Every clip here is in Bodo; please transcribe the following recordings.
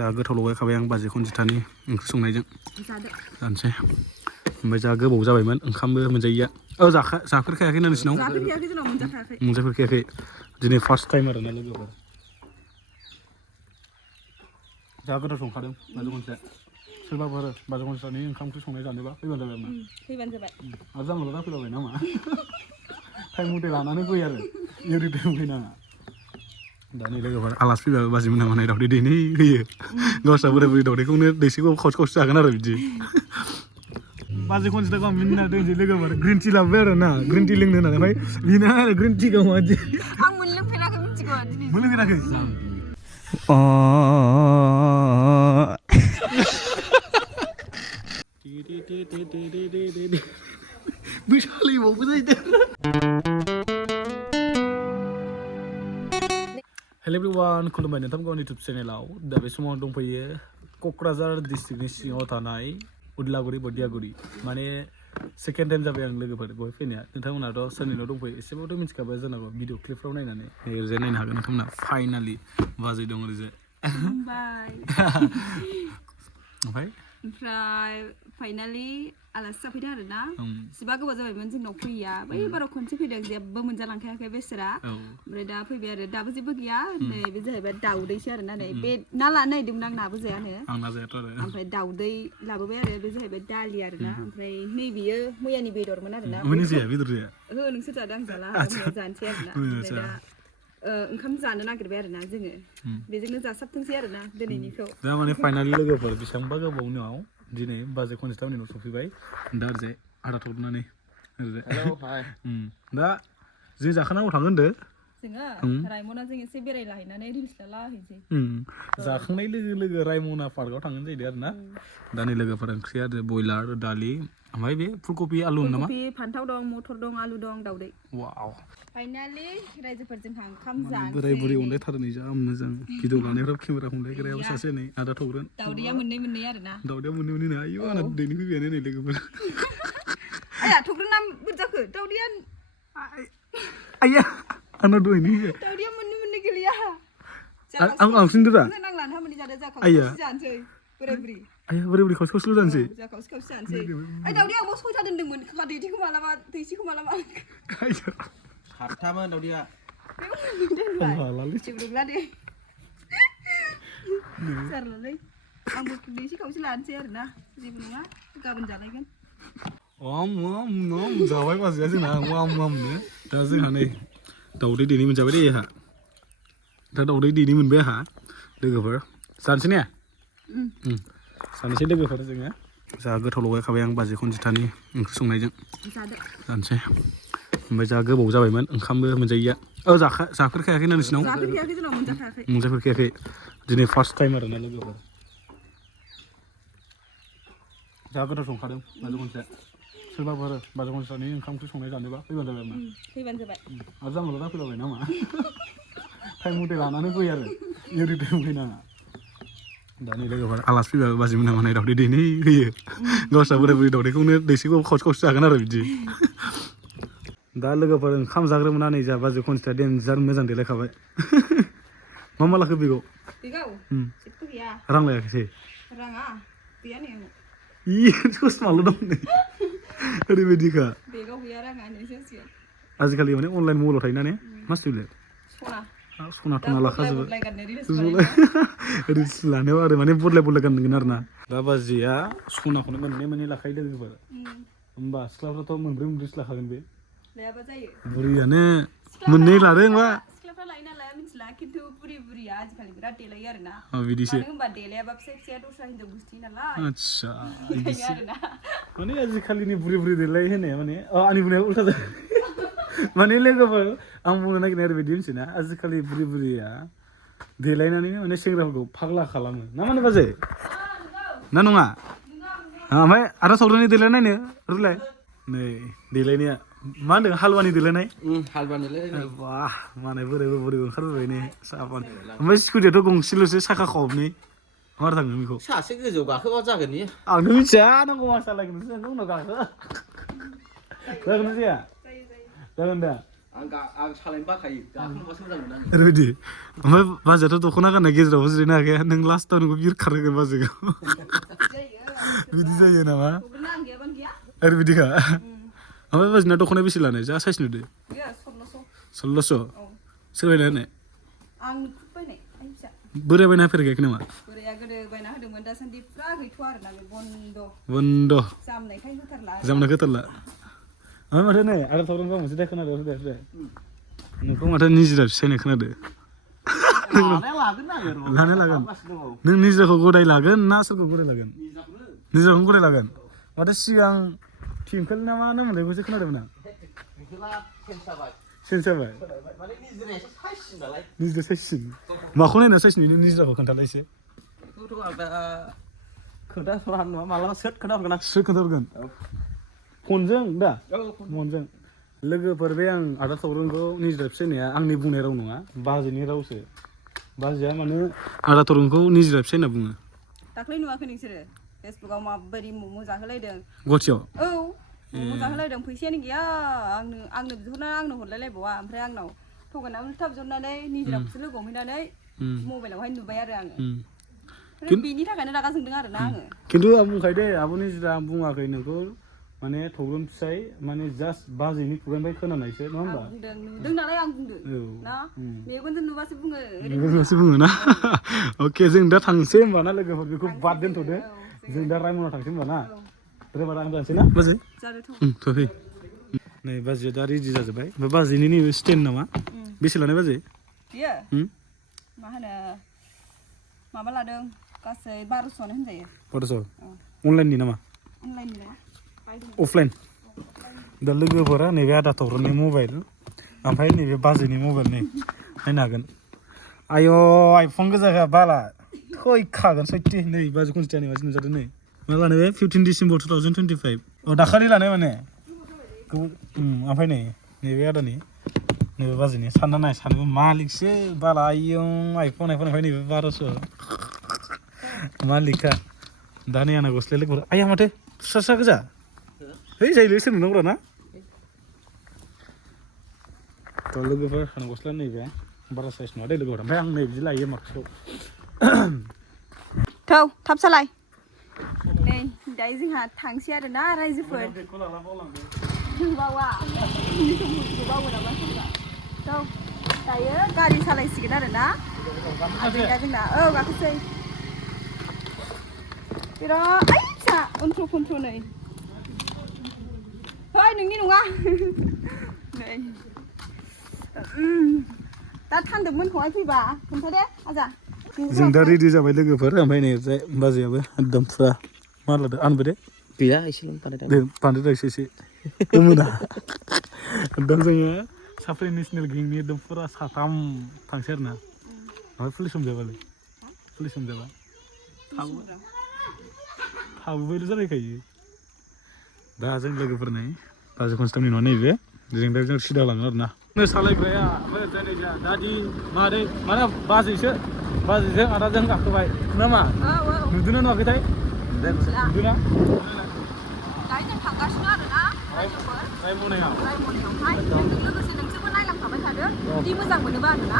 जा गोथाव लगायखाबाय आं बाजै खनजिथानि ओंख्रि संनायजों जानोसै ओमफ्राय जा गोबाव जाबायमोन ओंखामबो मोनजायैया जाफेरखायाखै ना नोंसिनाव मोनजाफेरखायाखै दिनै फार्स्ट टाइम आरोना लोगोफोर जा गोथाव संखादों बाजै खनजिथाया सोरबाफोर बाजै खनजिथानि ओंखाम ओंख्रि संनाय जानोबा फैबानो जाबाय आरोना आरो जांल' दा फैलाबाय नामा टाइम मथे लानानै फै आरो एरि टाइम फैनाङा दानि लोगोफोर आलासि फैबाबो बाजै मोना माने दावदै दैनै होयो गावस्रा बोराय बुरै दावदैखौनो दैसेखौ खावसे खावसे जागोन आरो बिदि बाजै खनजिथाखौ आं मिनिना दोनसै लोगोफोर ग्रिन टि लाबोबाय आरो ना ग्रिन टि लोंनो होननानै ओमफ्राय बिनो आरो ग्रिन टि गाव मादि आं मोनलोंफेराखै मिथिगौ मोनलोंफेराखै बैसालिबावबो जाहैदों हेल' एभ्रिवान खुलुमबाय नोंथां गावनि इउटुब चेनेलाव दा बे समाव दंफैयो क'क्राझार डिस्ट्रिक्टनि सिङाव थानाय उदलागुरि बदियागुरि माने सेकेन्ड टाइम जाबाय आं लोगोफोर बेवहाय फैनाया नोंथांमोनाथ' सोरनिनाव दंफैयो एसेबाबोथ' मिथिखाबाय जानांगौ भिडिअ क्लिपफ्राव नायनानै ओरैजाय नायनो हागोन नोंथांमोना फाइनालि बाजै दं ओरैजाय ओमफ्राय फाइनालि आलासि जाफैदों आरो ना सिबा गोबाव जाबायमोन जोंनाव फैया बै बाराव खनसे फैदों जेबो मोनजालांखायाखै बेसोरा ओमफ्राय दा फैबाय आरो दाबो जेबो गैया नै बे जाहैबाय दाउदैसो आरो ना नै बे ना लानो नागिरदोंमोन आं नाबो जायानो ओमफ्राय दाउदै लाबोबाय आरो बे जाहैबाय दालि आरो ना ओमफ्राय नैबेयो मैयानि बेदरमोन आरो ना ओहो नोंसोर जादों आं जाला जानोसै आरो ना ओमफ्राय दा ओंखाम जानो नागिरबाय आरो ना जोङो बेजोंनो जासाबथोंसै आरो ना दिनैनिखौ दा माने फाइनालि लोगोफोर बेसेबांबा गोबाव उनाव दिनै बाजै खनजिथामोननि न'आव सफैबाय दा ओरैजाय आदा थरनानै दा जों जाखानांगौ थांगोन होनदो जोङो रायमनाजों एसे बेरायलाहैनानै रिल्स लाहैनोसै जाखांनाय लोगो लोगो रायमना पार्कआव थांगोन जाहैदों आरो ना दा नै लोगोफोर ओंख्रिया बयलार दालि ओमफ्राय बे फुलकबि आलु नामा फान्थाव दं मटर दं आलु दं दाउदै वाव फाइनालि रायजोफोरजों ओंखाम जानोसै बोराय बुरै अनलायथारो नै जा मोजां भिडिअ लानायफ्राव केमेरा हमलायग्रायाबो सासे नै आदा थौग्रोन दाउदैया मोननै आरो ना दाउदैया मोननै ना आयौ आंना दैनि फैबायानो नै लोगोफोर आया थौग्रोना बुरजाखो दाउदैया आया आंना दहायनो दाउदैया मोननै गोलैया आं बांसिन दोरा नां लानो हामोन जादो जाखावसे जानोसै बोराय बुरै आया बोराय बुरै खावसे जानोसै जाखावसे जानोसै ओइ दाउदैया आबो 6टा दोन्दोंमोन खोमा दैथिखौ मालाबा हारथामोन दाउदैया जोबरोंला दे जारलालै आंबो दैसे खावसे लानोसै आरो ना जेबो नङा गाबोन जालायगोन जाबाय बाजैया जोंना नो दा जोंहा नै दाउदै दैनै मोनजाबाय दे आंहा दा दाउदै दैनै मोनबाय आंहा लोगोफोर जानोसै ने जानोसै लोगोफोर जोङो जा गोथाव लगायखाबाय आं बाजै खनजिथानि ओंख्रि संनायजों जानोसै ओमफ्राय जा गोबाव जाबायमोन ओंखामबो मोनजायैया जाफेरखायाखै ना नोंसिनाव मोनजाफेरखायाखै दिनै फार्स्ट टाइम आरोना लोगोफोर जा गोथाव संखादों बाजै खनजिथाया सोरबाफोर बाजै खनजिथानि ओंखाम ओंख्रि संनाय जानोबा फैबानो जाबाय आरो जांल' दा फैलाबाय नामा टाइम मथे लानानै फै आरो एरि टाइम फैनाङा दानि लोगोफोर आलासि फैबाबो बाजै मोना माने दावदै दैनै होयो गावस्रा बोराय बुरै दावदैखौनो दैसेखौ खावसे खावसे जागोन आरो बिदि दा लोगोफोर ओंखाम जाग्रोमोना नै जा बाजै खनजिथाया देनजार मोजां देलायखाबाय मा लाखो बेखौ जेबो गैया रां लायाखैसै राङा गैया नै आंनाव ससमाल' दं नै ओरैबायदिखा बेगाव गैया राङा नोंसोरसिगोन आजिखालि माने अनलाइन मबाइलाव थायोना ने मा स्टुडिअ सना थना लाखाजोबो रिल्स लानायाव आरो माने बदलाय गानगोन आरो ना दा बाजैया सनाखौनो मोननै लाखायो लोगोफोर होमबा सिख्लाफ्राथ' मोनब्रैसो लाखागोन बे बुरैयानो मोननै लादों मा सिख्लाफ्रा लायो ना लाया मिथिला खिन्थु बुरिया आजिखालि बिराद देलायो आरो ना बिदिसो मानो होनबा देलायाबा फिसाया दस्रा हिनजाव गुस्थि नालाय आच्छा बिदिसो माने आजिखालिनि बुरि देलाय होनाया माने आंनि बुंनाया उल्था जायो माने लोगोफोर आं बुंनो नागिरनाय ओरैबायदि मिथिना आजिखालि बुरिया देलायनानै माने सेंग्राफोरखौ फाग्ला खालामो ना माने बाजै ना नङा ओमफ्राय आदा सावरायनि देलायनाय नायनो रुलाय नै देलायनाया मा होनदों हालुवानि देलायनाय बाह माने बुरै ओंखारबोबाय नै साफान ओमफ्राय स्कुटियाथ' गंसेल'सो साखा खबनै मार थाङो बेखौ सासे गोजौ गाखोबा जागोन इयो आंथ' मिथिया नांगौ मा सालायगोन नोंसोर उनाव गाखो जागोन ना जाया जागोन दा आं सालायनो बाखायो गाखोनोबासो मोजां मोनो आं ओरैबायदि ओमफ्राय बाजैयाथ' दख'ना गाननाय गेजेरावबो जिरायनो हाखाया नों लास्टाव नोंखौ बिरखारहोगोन बाजैखौ बिदि जायो नामा ओरैबायदिखा ओमफ्राय बाजैना दख'नाया बेसे लानाय जा साइज नुदो 1600 सोर बायना होनाय बोराय बायना होफेरखायाखै नामा बोराया गोदो बायना होदोंमोन दासान्दि फुरा गैथ'आ आरोना बे बन्द जामनायखाय होथारला होथारला ओमफ्राय माथो नै आदा थौरांखौ मोनसे दा खोनादों हुदाया नोंखौ माथो निजिरा फिसायनाय खोनादों लानाया लागोन नों निजिराखौ गदाय लागोन ना सोरखौ गदाय लागोन निजिराखौनो गदाय लागोन माथो सिगां थिंखोल ना मा होनोमोन बेखौसो खोनादोंमोन आं चेन्ज जाबाय निजिरा साइजसिन माखौ नायना साइज नुयो निजिराखौ खोन्थालाय एसे खोन्थाथ'नो हानाय नङा मालाबा सोद खोन्थाहरगोन आं सोर खोन्थाहरगोन फनजों दा फनजों लोगोफोर बे आं आदा थौरांखौ निजिरा फिसायनाया आंनि बुंनाय राव नङा बाजैनि रावसो बाजैया माने आदा थौरांखौ निजिरा फिसाय होनना बुङो दाख्लै नुवाखै नोंसोरो फेसबुकाव माबायदि मम' जाहोलायदों गुवाहाटियाव औ मम' जाहोलायदों फैसायानो गैया आंनो बिहरना आंनो हरलायलायबावा ओमफ्राय आंनाव थगायना उल्था बिहरनानै निजिराखौसो लोगो हमहैनानै मबाइलावहाय नुबाय आरो आङो बेनि थाखायनो रागा जोंदों आरोना आङो खिन्थु आं बुंखायो दे आब' निजिरा आं बुङाखै नोंखौ माने थौग्रोम फिसाय माने जास्ट बाजैनि खुगानिफ्राय खोनानायसो नङा होमबा नुदों नालाय आं बुंदों ना मेगनजों नुबासो बुङो ना अके जों दा थांसै होमबा ना लोगोफोर बेखौ बाद दोनथ'दो जों दा रायमना थांसै होमबा ना रेबार आं जानोसै ना बाजै थ'फै नै बाजैया दा रेडि जाजोब्बाय ओमफ्राय बाजैनि नैबे स्टेन्ड नामा बेसे लानाय बाजै बियो मा होनो माबा लादों गासै 1200 होनजायो 1200 अनलाइननि नामा अनलाइननि नङा अफलाइन दा लोगोफोरा नैबे आदा थौरांनि मबाइल ओमफ्राय नैबे बाजैनि मबाइल नै नायनो हागोन आय' आइफन गोजाखा बाला थैखागोन सयथि नै बाजै कनस्टिटियानि मानसि नुजादों नै मा लानाय बे 15 डिसेम्बर 2025 दाखालि लानाय माने ओमफ्राय नैबे आदानि नैबे बाजैनि सानना नाय सानैबो मालिकसो बाला आयौ आइफन ओमफ्राय नैबे 1200 मालिकखा दा नै आंना गस्लाया लोगोफोर आया माथो स्रा गोजा है जायोलै सोर नुनांगौ ना थ' लोगोफोर आं गस्ला नैबे बारा साइज नङा दे लोगोफोर ओमफ्राय आं नै बिदि लायो मार्क्सखौ थौ थाब सालाय नै दायो जोंहा थांसै आरोना रायजोफोर बावा बावो नामा थौ दायो गारि सालायसिगोन आरोना जोंना औ गाखोसै बिराद फिसा अन्थ्र खन्थ्र नै है नोंनि नङा नै दा थांदोंमोनखौहाय फैबा खोन्थादे आजा जों दा रेडि जाबाय लोगोफोर ओमफ्राय नै बाजैयाबो एकदम फुरा मा लादो आंबो दे गैया एसेल' बानायदों एसे मोना एकदम जोङो साफ्रै नेसनेल गेंनि एकदम फुरा साथाम थांसै आरो ना ओमफ्राय पुलिस हमजाबालाय पुलिस हमजाबा थाबोबायल' जालायखायो दा जों लोगोफोर नै बाजै कनस्टेबलनि न'आ नैबे जों दा जों सिदा लाङो आरो ना सालायग्राया ओमफ्राय जायखिजाया दादि मादै माने बाजैजों आदाजों गाखोबाय नामा नुदोंना नुवाखैथाय नुदोंना दायो जों थांगासिनो आरोना रायमनायावहाय लोगोसे नोंसोरबो नायलांखाबाय थादो जुदि मोजां मोनोबा आरोना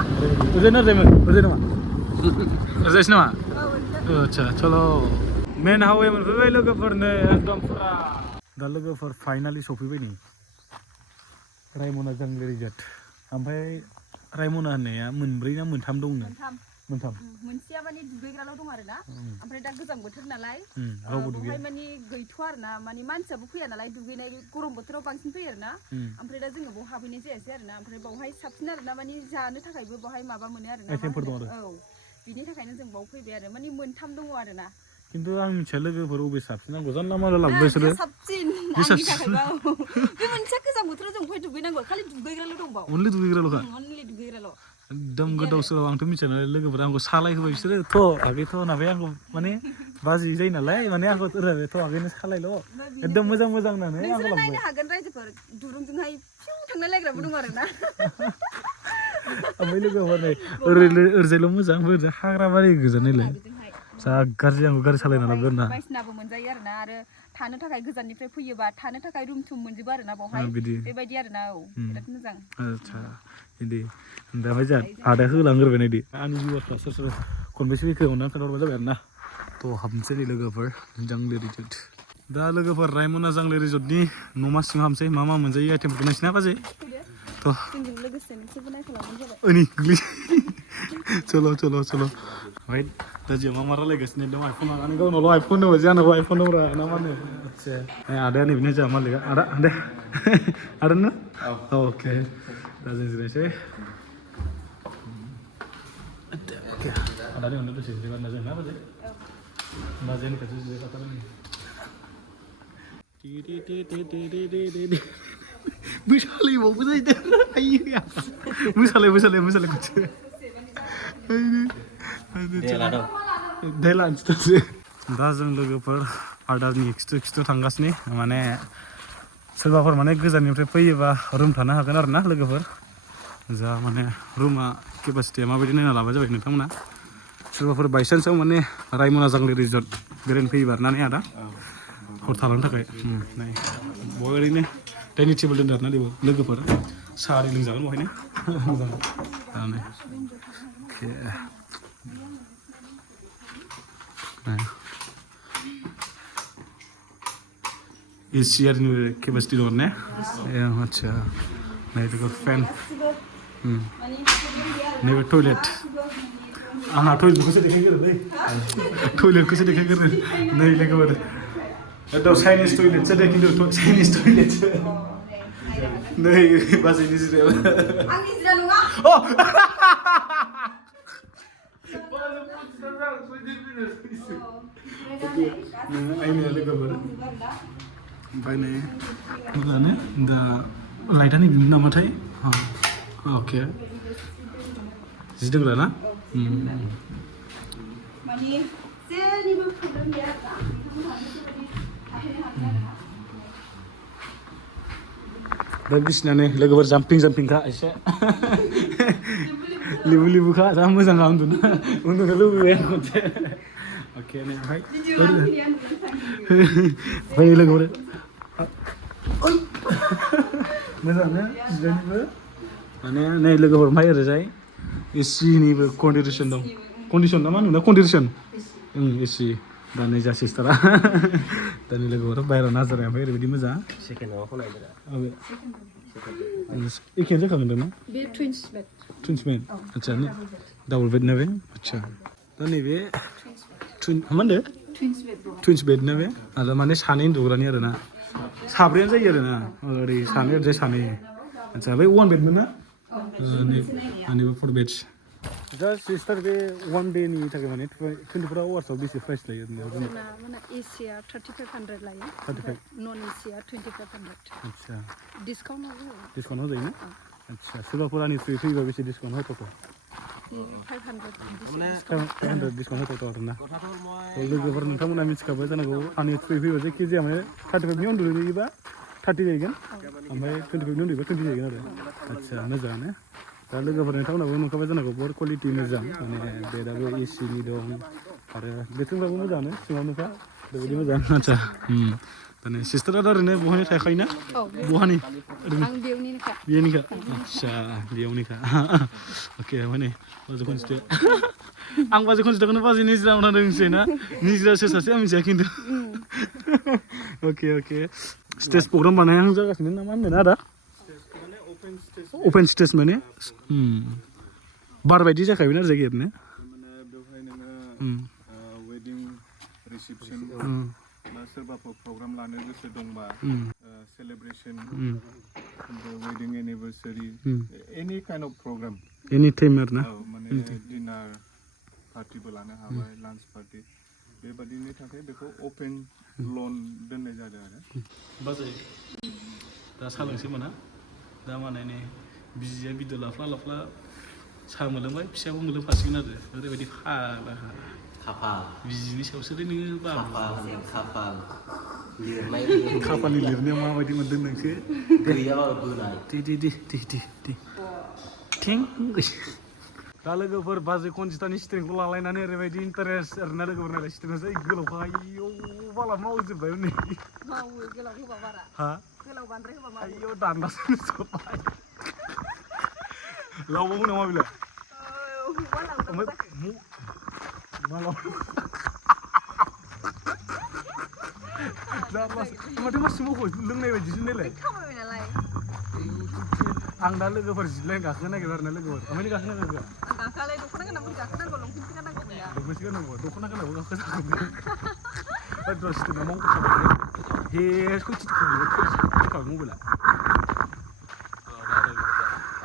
ओरैजाय नामा ओरैजायसो नामा आच्छा चलो मेन हावे मोनफैबाय लोगोफोरनो एकदम फुरा दा लोगोफोर फाइनालि सफैबाय नै रायमना जांग्रि रिजर्ट ओमफ्राय रायमना होननाया मोनब्रै ना मोनथाम दंनो मोनथाम मोनसेया माने दुगैग्राल' दं आरोना ओमफ्राय दा गोजां बोथोर नालाय बेवहाय माने गैथ'आ आरोना माने मानसियाबो फैया नालाय दुगैनाय गरम बोथोराव बांसिन फैयो आरोना ओमफ्राय दा जोङो बेयाव हाबहैनाय जायासै आरोना ओमफ्राय बेवहाय साबसिन आरोना माने जानो थाखायबो बेवहाय माबा मोनो आरोना औ बिनि थाखायनो जों बेयाव फैबाय आरो माने मोनथाम दङ आरोना खिन्थु आं मिथिया लोगोफोर अबे साबसिन नांगौ जानला मानला लाबोबाय बिसोरो साबसिन आंनि थाखायबा बे मोनसेया गोजां बोथोराव जों फै दुगैनांगौ खालि दुगैग्राल' दंबाव अनलि दुगैग्राल'खा अनलि दुगैग्राल' एकदम गोदाव सोराव आंथ' मिथिया नालाय लोगोफोरा आंखौ सालाय होबाय बिसोरो थ' आगैथ' नाबाय आंखौ माने बाजै जायो नालाय माने आंखौ ओरैनो थ' आगैनो सालायल' एकदम मोजां होननानै आंखौ लाबोबाय नायनो हागोन रायजोफोर दुरुंजोंहाय फिउ थांलायलायग्राबो दं आरोना ओमफ्राय लोगोफोर नै ओरैजायल' मोजां ओरैजाय हाग्रा बारि गोजानैलाय जा गाज्रि आंखौ गारि सालायना लाबोगोन ना बायसिनाबो मोनजायो आरोना आरो थानो थाखाय गोजाननिफ्राय फैयोबा थानो थाखाय रुम थुम मोनजोबो आरोना बावहाय बेबायदि आरोना औ बिराद मोजां आच्छा बिदि ओमफ्राय जा आदा होलांग्रोबाय नायदि आंनि भिउवार्सफ्रा सोर सोर खनबेसे फैखो अननानै खोन्थाहरबानो जाबाय आरोना थ' हाबनोसै नै लोगोफोर जांग्ले रिजर्ट दा लोगोफोर रायमना जांग्ले रिजर्टनि न'मा सिङाव हाबनोसै मा मा मोनजायो आइटेमफोरखौ नोंसिना बाजै थ' जोंजों लोगोसे नोंसोरबो नायफालांबानो जाबाय ओनि गोग्लै चलो चलो चलो ओमफ्राय दा जों मा रायलायगासिनो दं आइफन लानानै गावनावल' आइफन दङ जोंनावल' आइफन दंब्रा ना मा होनो आच्छा आदाया नैबेनो जोंहा मालिकआ आदा दे आदा ना अके दा जों जिरायनोसै आदानि अननो दसे जिरायबा जों ना बाजै बाजैनि खाथियाव जिरायफाथारनांगौ मोसालायबावबो जाहैदों आइया मोसालाय खनसे दे लानोसै दा जों लोगोफोर आदारनि खिथु थांगासिनो माने सोरबाफोर माने गोजाननिफ्राय फैयोबा रुम थानो हागोन आरो ना लोगोफोर जा माने रुमा केपासिटिया माबायदि नायना लाबाय जाबाय नोंथांमोना सोरबाफोर बायसान्सआव माने रायमना जांग्ले रिजर्ट बेरायनो फैयोबा आरोना ने आदा हर थालांनो थाखाय नाय बय ओरैनो डाइनिं टेबोल दोनदों आरोना बेबो लोगोफोर साहा आरि लोंजागोन बहायनो मोजां जानाय एसि आरिनिबो केपासिटि दं ने आच्छा नै लोगो फेन नैबे टयलेट आंहा टयलेटखौसो देखायग्रोलै टयलेटखौसो देखायग्रो नै लोगोफोर एकदम चाइनिस टयलेटसो दे खिन्थु चाइनिस टयलेटसो नै बाजैनि जिरायाबो आंनि जिरा नङा आइनाया लोगोफोर ओमफ्राय नै मोजाङानो दा लाइटआनो बिमोन नामाथाय अके जि दोनग्रा ना माने जेनिबो प्रब्लेम गैया आरोना दा बिसिनानो लोगोफोर जाम्पिंखा एसे लिबुखा जा मोजां उन्दुनो लुबैबाय आं खनसे अके ओमफ्राय लोगोफोर मोजाङानो जिरायनोबो माने नै लोगोफोर ओमफ्राय ओरैजाय एसिनिबो कन्डिसन ना मा होनो कन्डिसन एसि दा नै जा सिस्टारा दानि लोगोफोर बाहेरायाव नाजाराया ओमफ्राय ओरैबायदि मोजां एखेयानो जाखागोन दां ना बे ट्विन्स बेड आच्छा डाबल बेड ना बे आच्छा दा नैबे मा होनदों ट्विन्स बेड ना बे आरो माने सानै उन्दुग्रानि आरो ना साब्रैयानो जायो आरो ना ओरै सानै ओरैजाय सानै आच्छा बै वान बेडमोन ना नैबे 4 बेड्स जास्ट सिस्टार बे वान डेनि थाखाय माने 24 आवार्सआव बेसे प्राइस लायो माने एसिया 3500 लायो 35 नन एसिया 2500 आच्छा डिसकाउन्ट होजायो ना आच्छा सोरबाफोर आंनिफ्राय फैयोबा बेसे डिसकाउन्ट होथावथाव 500 डिसकाउन्ट होथावथाव आरो ना लोगोफोर नोंथांमोना मिथिखाबाय जानांगौ आंनि थ्रुयै फैबा जायखिजाया माने 35नि उन्दुयोबा 30 जाहैगोन ओमफ्राय 25नि उन्दुयोबा 20 जाहैगोन आरो आच्छा मोजाङानो दा लोगोफोर नोंथांमोनाबो नुखाबाय जानांगौ बहुत कुवालिटि मोजां माने बेडआबो एसिनि दं आरो बेडरुमफ्राबो मोजाङानो सिङावनोखा बेबायदि मोजां आच्छा माने सिस्टारा दा ओरैनो बहायनो थाखायोना बहानि बेनिखा आच्छा बेयावनिखा अके माने बाजै खनसे आं बाजै खनसेखौनो बाजै निजिरा मोनदों मिथिबाय ना निजिरासो सासे आं मिथिया खिन्थु अके स्टेज प्रग्राम बानायहां जागासिनो ना मा होनदों ना आदा अपेन स्टेज माने बार बायदि जाखायोमोन आरो जायगाया ओरैनो बेवहाय नोङो वेडिं रिसेपसन बा सोरबाफोर प्रग्राम लानो गोसो दंबा सेलेब्रेसन वेडिं एनिभार्सारि एनि काइन्ड अफ प्रग्राम एनि टाइम आरो ना माने डिनार पार्टिबो लानो हाबाय लान्च पार्टि बेबादिनि थाखाय बेखौ अपेन लन दोननाय जादों आरो बाजै दा सा लोंसै मोना दा माने नै बिजिया भिडिअ लाफ्ला साहा मोनलोंबाय फिसायाबो मोनलोंफासिगोन आरो ओरैबायदि खाफाल बिजिनि सायावसो नोङो खाफालनि लिरनायाव माबायदि मोनदों नोंसो दे दा लोगोफोर बाजै खनजितानि स्ट्रिंखौ लालायनानै ओरैबायदि इन्टारेस्ट आरोना लोगोफोर नालाय स्ट्रिंआ जै गोलावखा आयौ बाला मावजोब्बाय नै मावो गोलाव होबा बारा हा गोलाव बांद्राय होबा मावो आयौ दान्दासो जोब्बाय लावबावो नामा बेलाय ओमफ्राय मालाव माथो मासि मावखो लोंनाय बायदिसो नायलाय खामायबाय नालाय आं दा लोगोफोर जिबलाइन गाखोनो नागिरो आरोना लोगोफोर ओमफ्राय गाखोनो नागिरो आं गाखोआलाय दख'ना गोनांफोर गाखोनांगौ लंपेन्ट गाननांगौ गैया दख'नासो गाननांगौ दख'ना गाननांगौ गाखोजागोन स्टुडेन्टआ मावखो हे सयथिखाबाय मबाइला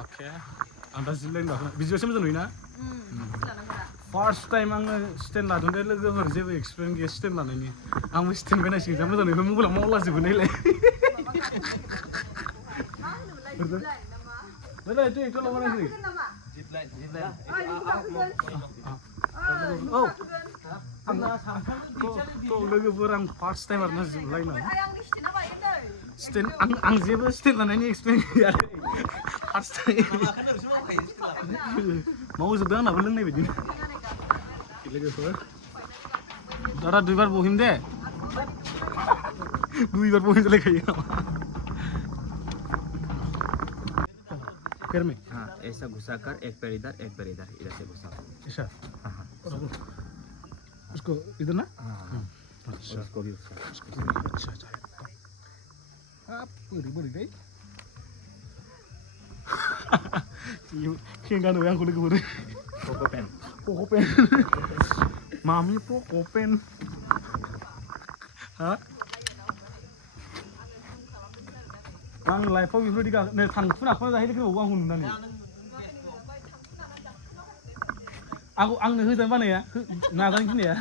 अके आं दा जिबलाइन गाखोना बिदिबासो मोजां नुयोना फार्स्ट टाइम आङो स्टेन्ड लादों दे लोगोफोर जेबो एक्सपिरियेन्स गैया स्टेन्ड लानायनि आंबो स्टेन्ड बायनांसिगोन जा मोजां नुयो मबाइलाव मावलाजोबो नायलाय Đây đây cho nó gì? Zip line. लोगोफोर आं फार्स्ट टाइम आरोना जिप लाइनाव स्टेन्ड आं जेबो स्टेन्ड लानायनि एक्सपिरियेन्स गैया फार्स्ट टाइम मावजोबदों आंनाबो लोंनाय बायदि लोगोफोर दादा दुइबार बहिम दे दुइबार बहिम जालायखायो नामा में हाँ ऐसा घुसा कर एक पैर इधर से घुसा ऐसा हाँ हाँ उसको इधर ना हाँ अच्छा उसको भी घुसा अच्छा अच्छा आप बड़ी बड़ी गई ये क्या नो yang kulit kulit poko pen mami poko pen hah आं लाइफआव बेफोरबायदि गाखोनो थांफुनाखौ जाहैनो गोबाव आं नुनानै आंनो होजानो बानाया नाजानो गिनाया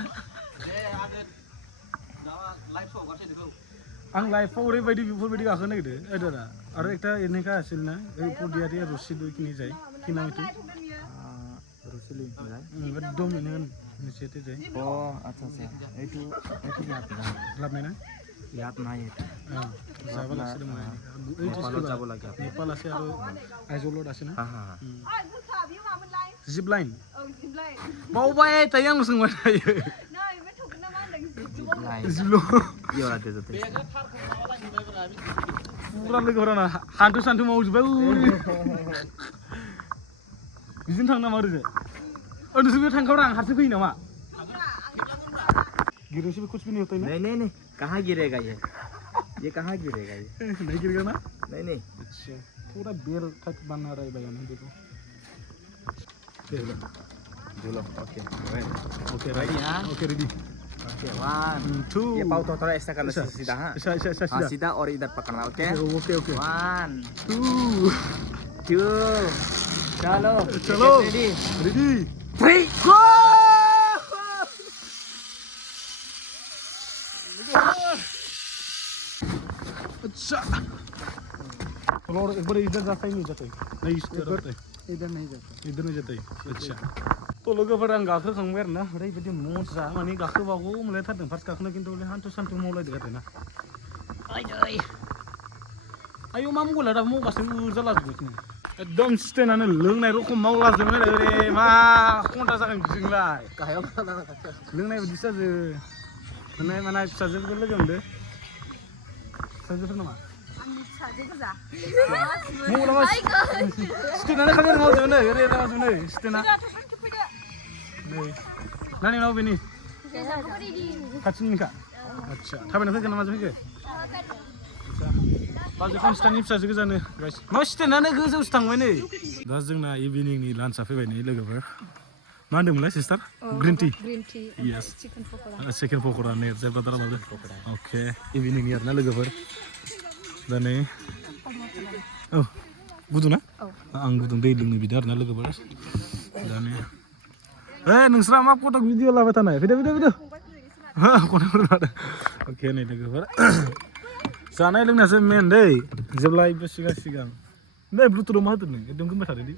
आं लाइफआव ओरैबायदि बेफोरबायदि गाखोनो नागिरदों दादा आरो एकटा एनेका আছিল ना এই পডিয়াতে রসিদুই কিনে যায় কি নাম এটা রসিলি যায় একদম এনে নিচেতে যায় ও আচ্ছা আচ্ছা এইটো লাভ নাই না ইয়াত নাই এটা যাব লাগিছিল মই নেপালত যাব লাগে নেপাল আছে আৰু আইজলত আছে না জিপ লাइन बावबाय थायो आं सोंबाय थायो जिबल' फुरा लोगोफोराना हान्थु सान्थु मावजोब्बाय बिदिनो थाङो नामा ओरैनो नोंसोर बेयाव थांखाब्रा आं हारसिं फैयो नामा गिरने से भी कुछ भी नहीं होता है ना नहीं कहाँ गिरेगा ये कहाँ गिरेगा ये नहीं गिरेगा ना नहीं अच्छा पूरा बेल टाइप बना रहा है भैया ने देखो झूलो ओके रेडी हां ओके रेडी ओके 1 2 ये पाँव थोड़ा ऐसा करना सीधा हाँ सीधा और इधर पकड़ना ओके ओके 1 2 चलो रेडी 3 गो अच्छा और एक बार इधर जाता ही नहीं जाता नहीं इधर नहीं जाता अच्छा तो लोगोफोर आं गाखोखांबाय आरोना ओरैबायदि मजा माने गाखोबावगौ मोनलायथारदों फार्स्ट गाखोनो खिन्थु हान्थु सान्थु मावलायदों आरोना आयौ मा मबाइला दाबो मावगासिनो जालाजोबगासिनो एकदम स्टेन्डआनो लोंनाय रखम मावलाजोबनाय ओरै मा घन्टा जागोन बिदिजोंलाय गाहायाव लोंनाय बायदिसो जाजो माने माने फिसाजोफोरखौ लोगो मोनदो फिसाजोफोर नामा स्टेन्डआनो खालि मावजोबनो ओरै मावजोबनो स्टेन्डआ नानि नाव बेनि खाथिनिखा आच्छा थाबायना फैगोन ना माजों फैखो बाजै खनजितानि फिसाजो गोजानो मा स्टेन्डआनो गोजौसो थांबाय नै दा जोंना इभिनिंनि लान्चआ फैबाय नै लोगोफोर मा होनदोंमोनलाय सिस्टार ग्रिन टि यस चिकेन पक'रा नै जेब्ला दारा माबा अके इभिनिंनि आरोना लोगोफोर दा नै औ गुदुं ना आं गुदुं दै लोंनो बिदि आरोना लोगोफोर दा नै नोंस्रा मा फटक भिडिअ लाबाय थानाय फैदो अके नै लोगोफोर जानाय लोंनायासो मेन दै जेब्लायबो सिगां नै ब्लुटुथआव मा होदों नों एकदम गोमबाय थादो दि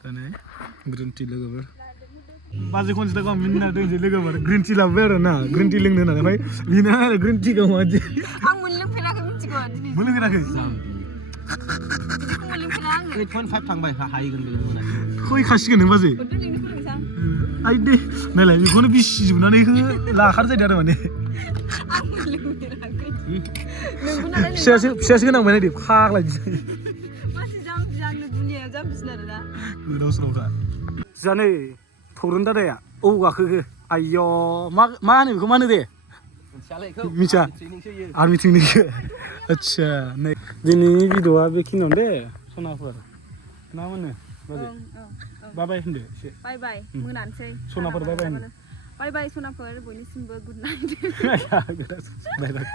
दा नै ग्रिन टि लोगोफोर बाजै खनजिताखौ आं मिनिना दोनसै लोगोफोर ग्रिन टि लाबोबाय आरो ना ग्रिन टि लोंनो होननानै ओमफ्राय बिनो ग्रिन टिखौ मादि आं मोनलोंफेराखै मिथिगौ मोनलोंफेराखै 8.5 थांबाय हाहैगोन बेनि उनाव फैखासिगोन नों बाजै आइ दे नायलाय बेखौनो बिसिजोबनानै लाखार जादों आरो माने फिसासो गोनांबाय नायदो फाग्ला गोदाव सोरावखा जानै थौरन दादाया औ गाखोखो आय्य मा होनो बेखौ मा होनो दे मिथिया आर्मि ट्रेनिंखौ आदसा नै दिनैनि भिडिअ'आ बेखिनियावनो दे सनाफोर मा होनो बाय बाय होनदो एसे बाय बाय मोनानोसै सनाफोर बाय बाय बाय बाय सनाफोर बयनिसिमबो गुड नाइट बाय बाय